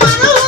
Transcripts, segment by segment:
মানুষ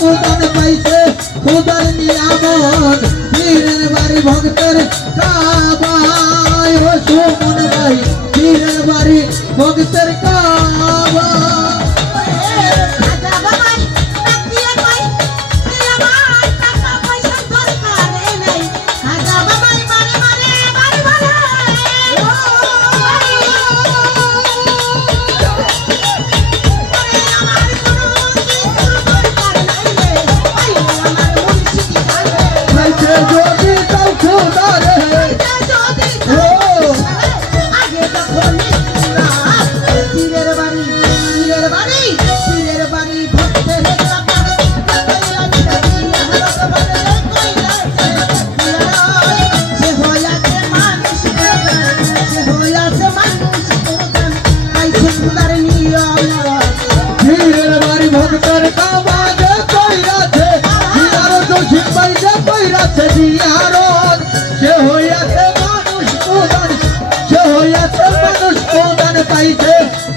প্রদান পাইছে খোদার নিয়ামত পীরের বাড়ি ভক্তের কাবা ও সুমন ভাই পীরের বাড়ি ভক্তের কাবা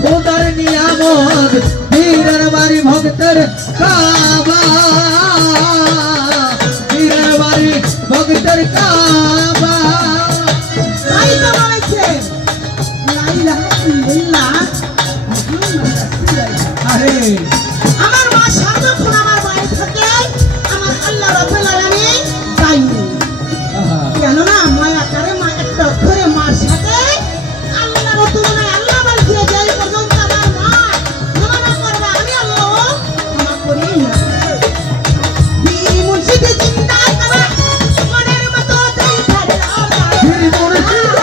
খোদার নিয়ামত পীরের বাড়ি ভক্তের কাবা পীরের বাড়ি ভক্তের কাবা আমার মা সারাক্ষণ আমার বাড়ি থাকে আমার আল্লাহ রাব্বুল আলামিন যায়নি কেননা মায়া করে মা একটা অক্ষরে মার সাথে আল্লাহর তুলনায় আল্লাহ বলছে যাই পর্যন্ত আমার মা ক্ষমা না করবে আমি আল্লাহ ক্ষমা করি না বীর মুর্শিদ চিন্তা করে মনের মতো তাই থাকে বীর মুর্শিদ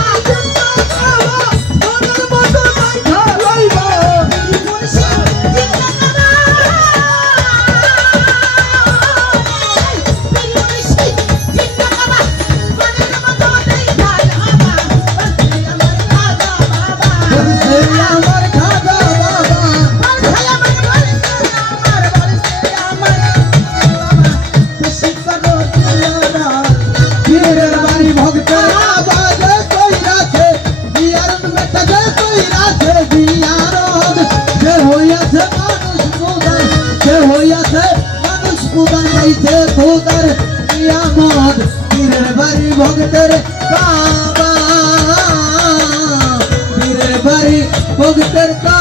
খোদার নিয়ামত পীরের বাড়ি ভক্তের কাবা পীরের বাড়ি ভক্তের কাবা